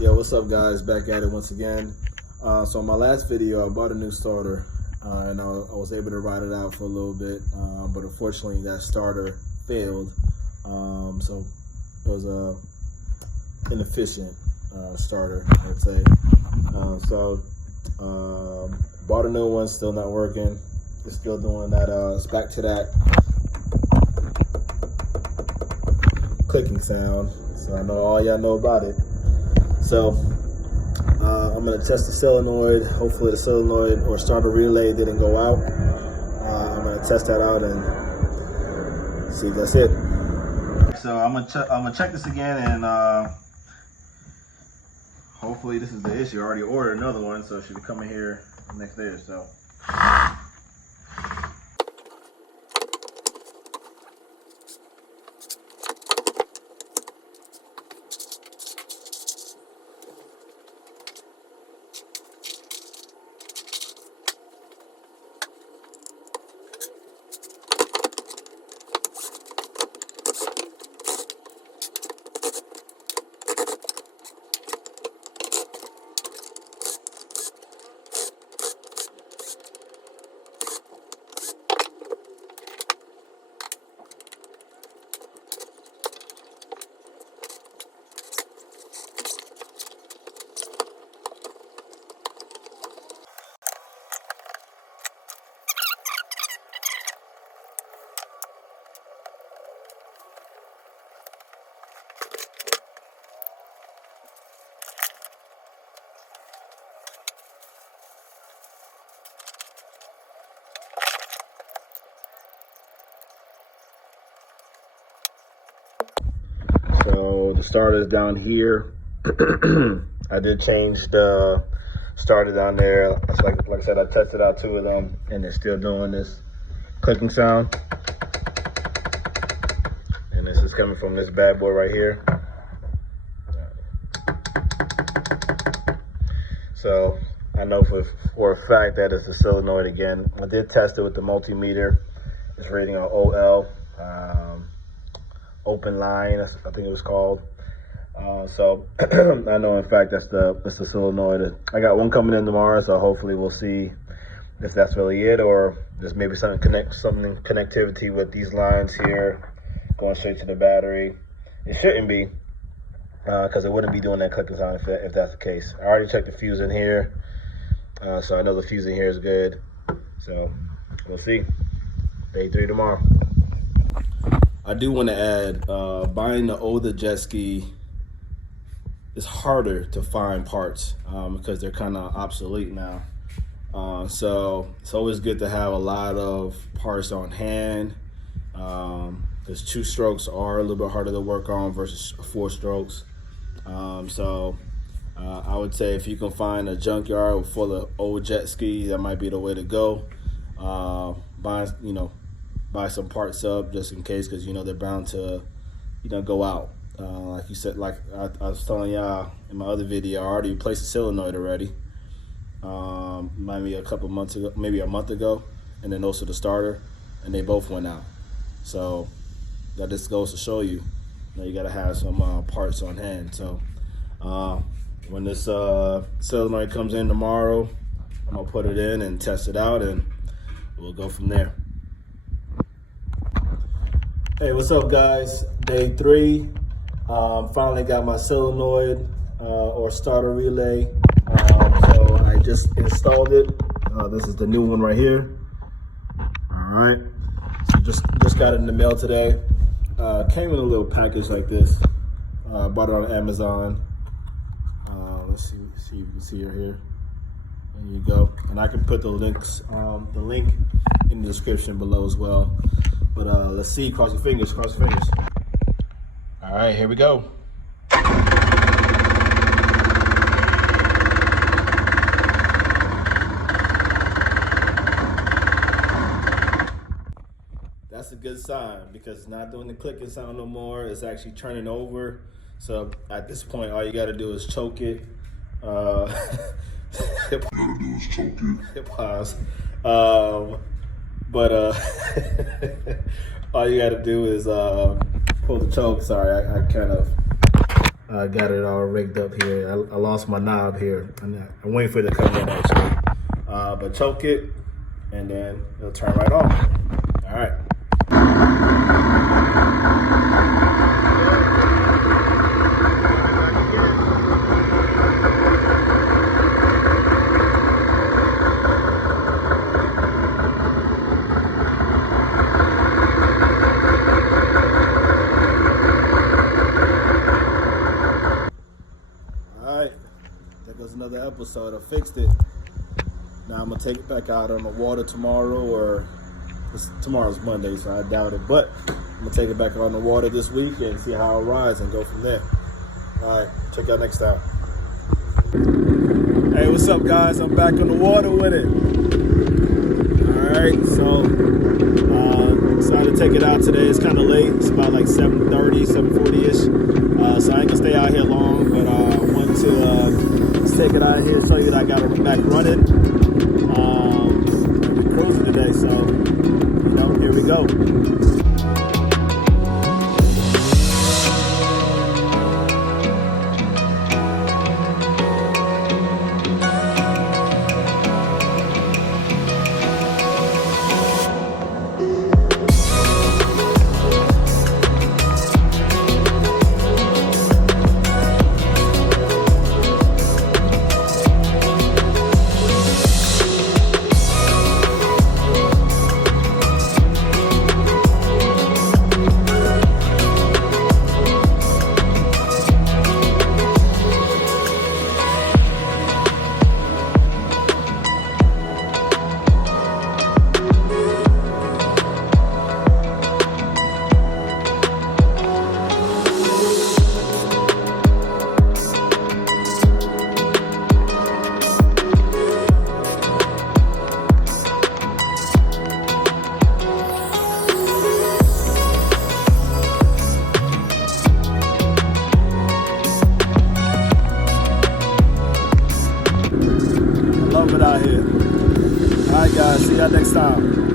Yo, what's up guys, back at it once again. So in my last video I bought a new starter and I was able to ride it out for a little bit, but unfortunately that starter failed. So it was a inefficient starter, I'd say. Bought a new one, still not working. It's still doing that, it's back to that clicking sound. So I know all y'all know about it. So I'm gonna test the solenoid. Hopefully the solenoid or starter relay didn't go out. I'm gonna test that out and see if that's it. So I'm gonna check this again, and hopefully this is the issue. I already ordered another one, so it should be coming here next day or so. So the starter's down here. I did change the starter down there. Like I said, I tested out two of them and it's still doing this clicking sound. And this is coming from this bad boy right here. So I know for a fact that it's the solenoid again. I did test it with the multimeter. It's reading on OL. Open line, I think it was called. So I know in fact that's the solenoid. I got one coming in tomorrow, so hopefully we'll see if that's really it, or there's maybe some connectivity with these lines here going straight to the battery. It shouldn't be, because it wouldn't be doing that clicking sound if that's the case. I already checked the fuse in here, so I know the fuse in here is good. So we'll see. Day 3 tomorrow. I do want to add, buying the older jet ski is harder to find parts because they're kind of obsolete now. So it's always good to have a lot of parts on hand, because 2 strokes are a little bit harder to work on versus 4 strokes. I would say if you can find a junkyard full of old jet skis, that might be the way to go. Buy some parts up just in case, because they're bound to go out. Like you said, like I was telling y'all in my other video, I already replaced the solenoid already, maybe a couple months ago, maybe a month ago, and then also the starter, and they both went out. So that just goes to show you, you gotta have some parts on hand. So when this solenoid comes in tomorrow, I'm gonna put it in and test it out, and we'll go from there. Hey, what's up guys? Day 3. Finally got my solenoid or starter relay. So I just installed it. This is the new one right here. All right. So just got it in the mail today. Came in a little package like this. Bought it on Amazon. Let's see if you can see it here. There you go. And I can put the link in the description below as well. But let's see, cross your fingers, cross your fingers. All right, here we go. That's a good sign, because it's not doing the clicking sound no more. It's actually turning over. So at this point, all you gotta do is choke it. Pause. But all you gotta do is pull the choke. Sorry, I kind of got it all rigged up here. I lost my knob here. I'm waiting for it to come in actually. But choke it, and then it'll turn right off. All right. There goes another episode. I fixed it. Now I'm gonna take it back out on the water tomorrow, or tomorrow's Monday, so I doubt it. But I'm gonna take it back on the water this week and see how it rides and go from there. All right, check y'all next time. Hey, what's up, guys? I'm back on the water with it. All right, so decided to take it out today. It's kind of late. It's about like 7:30, 7:40ish. So I ain't gonna stay out here long, but I wanted to just take it out of here, show you that I got it back running. Cruising today, so here we go. Love it out here. All right, guys. See y'all next time.